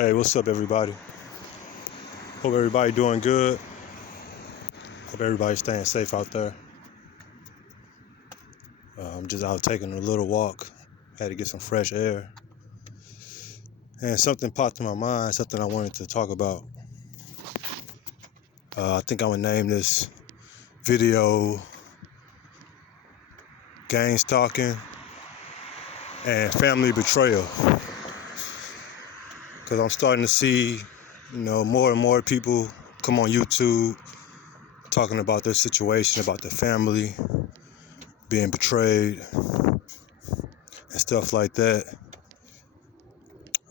Hey, what's up, everybody? Hope everybody doing good. Hope everybody's staying safe out there. I'm just out taking a little walk. Had to get some fresh air. And something popped in my mind, something I wanted to talk about. I think I'm going to name this video Gangstalking and Family Betrayal. Because I'm starting to see, more and more people come on YouTube talking about their situation, about their family being betrayed and stuff like that.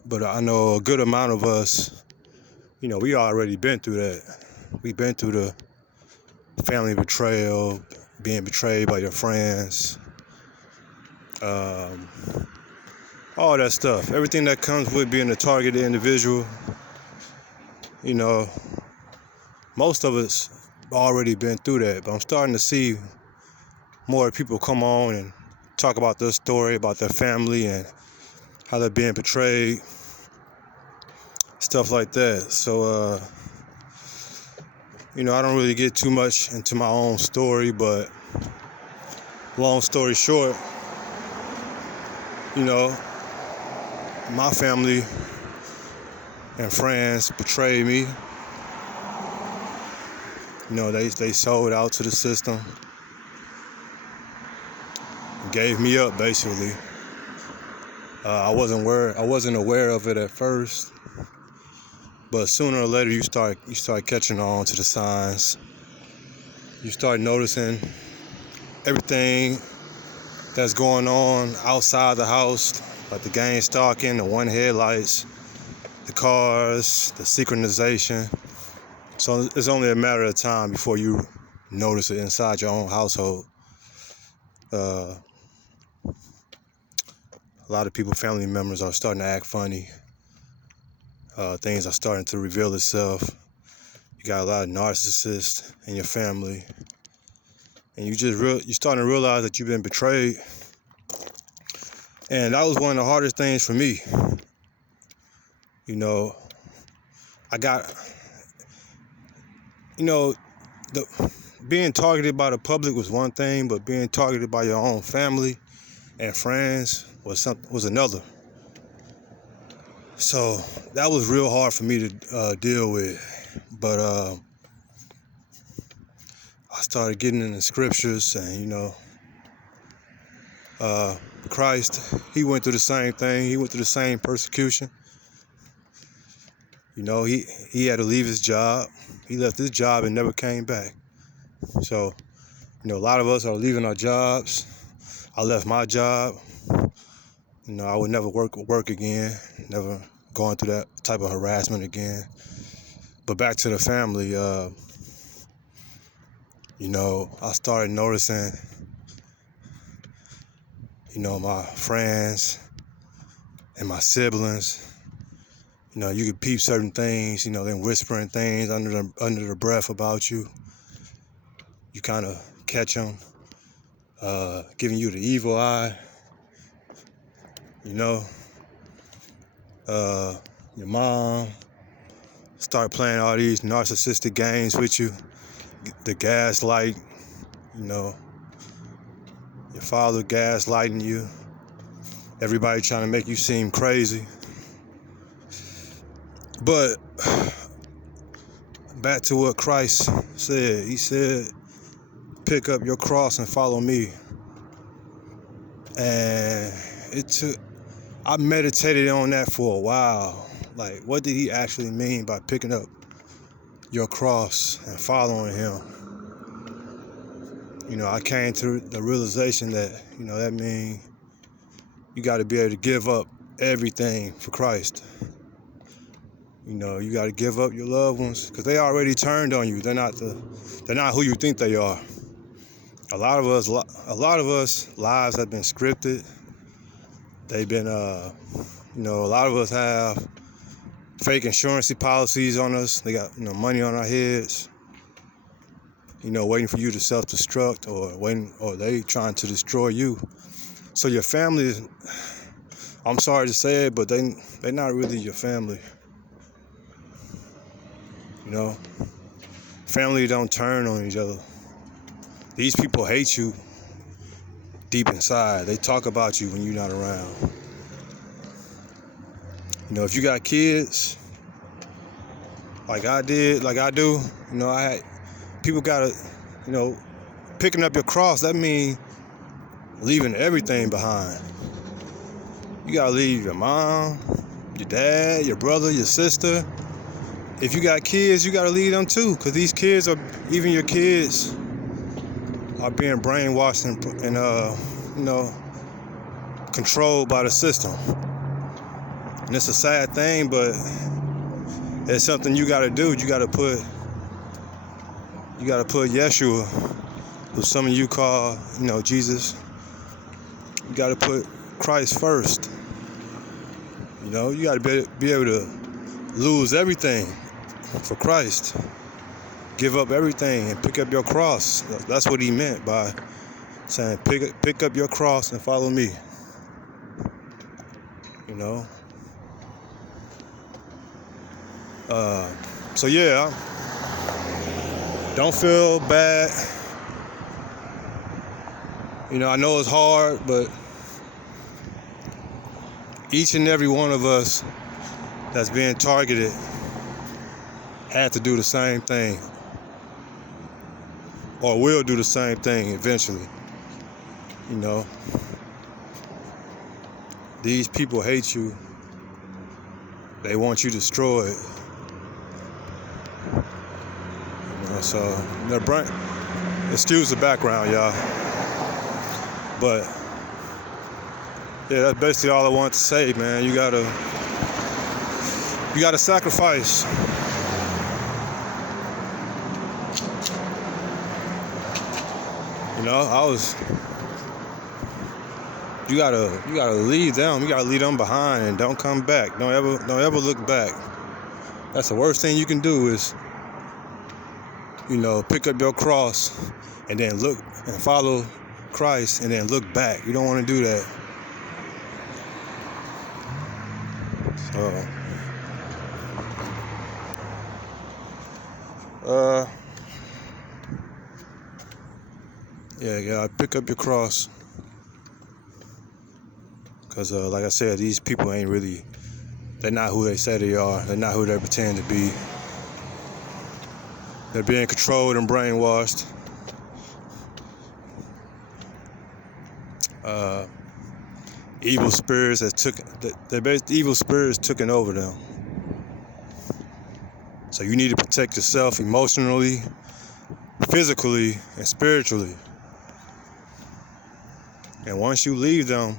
But I know a good amount of us, we already been through that. We've been through the family betrayal, being betrayed by your friends, all that stuff. Everything that comes with being a targeted individual, most of us already been through that. But I'm starting to see more people come on and talk about their story, about their family and how they're being betrayed, stuff like that. So, I don't really get too much into my own story, but long story short, my family and friends betrayed me. They sold out to the system, gave me up basically. I wasn't aware of it at first, but sooner or later you start catching on to the signs. You start noticing everything that's going on outside the house, like the gang stalking, the one headlights, the cars, the synchronization. So it's only a matter of time before you notice it inside your own household. A lot of people, family members, are starting to act funny. Things are starting to reveal itself. You got a lot of narcissists in your family, and you're starting to realize that you've been betrayed. And that was one of the hardest things for me. Being targeted by the public was one thing, but being targeted by your own family and friends was another. So that was real hard for me to deal with. But I started getting in the scriptures, and Christ, he went through the same thing. He went through the same persecution. He had to leave his job. He left his job and never came back. So, a lot of us are leaving our jobs. I left my job. I would never work again, never going through that type of harassment again. But back to the family, I started noticing, my friends and my siblings, you could peep certain things, them whispering things under their breath about you. You kind of catch them, giving you the evil eye. Your mom start playing all these narcissistic games with you, the gaslight, your father gaslighting you, everybody trying to make you seem crazy. But back to what Christ said. He said, pick up your cross and follow me. And I meditated on that for a while. Like, what did he actually mean by picking up your cross and following him? I came to the realization that, that means you got to be able to give up everything for Christ. You got to give up your loved ones because they already turned on you. They're not who you think they are. A lot of us lives have been scripted. They've been, a lot of us have fake insurance policies on us. They got, money on our heads, waiting for you to self-destruct or they trying to destroy you. So your family is, I'm sorry to say it, but they're not really your family. You know, family don't turn on each other. These people hate you deep inside. They talk about you when you're not around. You know, if you got kids, like I do, you know, people gotta, you know, picking up your cross, that means leaving everything behind. You gotta leave your mom, your dad, your brother, your sister. If you got kids, you gotta leave them too, because these kids even your kids are being brainwashed and you know, controlled by the system. And it's a sad thing, but it's something you gotta do. You gotta put Yeshua, who some of you call, you know, Jesus. You gotta put Christ first. You know, you gotta be able to lose everything for Christ. Give up everything and pick up your cross. That's what he meant by saying, pick up your cross and follow me. You know? So yeah, don't feel bad. You know, I know it's hard, but each and every one of us that's being targeted had to do the same thing, or will do the same thing eventually. You know, these people hate you. They want you destroyed. You know, so excuse the background, y'all. But yeah, that's basically all I want to say, man. You gotta sacrifice. You know, you gotta leave them. You gotta leave them behind and don't come back. Don't ever look back. That's the worst thing you can do is, you know, pick up your cross and then look and follow Christ and then look back. You don't want to do that. So, yeah, pick up your cross. Because, like I said, these people they're not who they say they are. They're not who they pretend to be. They're being controlled and brainwashed. Evil spirits evil spirits taking over them. So you need to protect yourself emotionally, physically, and spiritually. And once you leave them,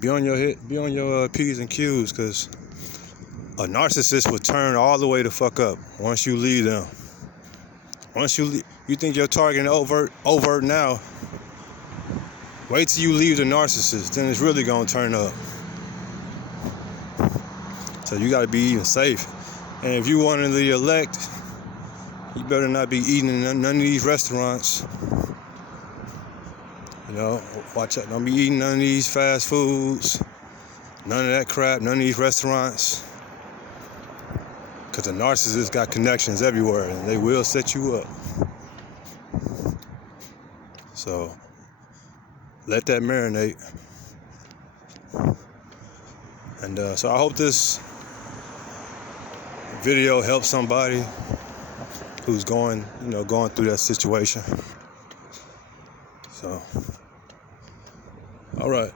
be on your P's and Q's, because a narcissist will turn all the way the fuck up once you leave them. Once you think you're targeting overt now, wait till you leave the narcissist, then it's really gonna turn up. So you gotta be even safe. And if you want to the elect, you better not be eating in none of these restaurants. You know, watch out. Don't be eating none of these fast foods, none of that crap, none of these restaurants. Because the narcissist got connections everywhere and they will set you up. So, let that marinate. And so I hope this video helps somebody who's going through that situation. So, all right.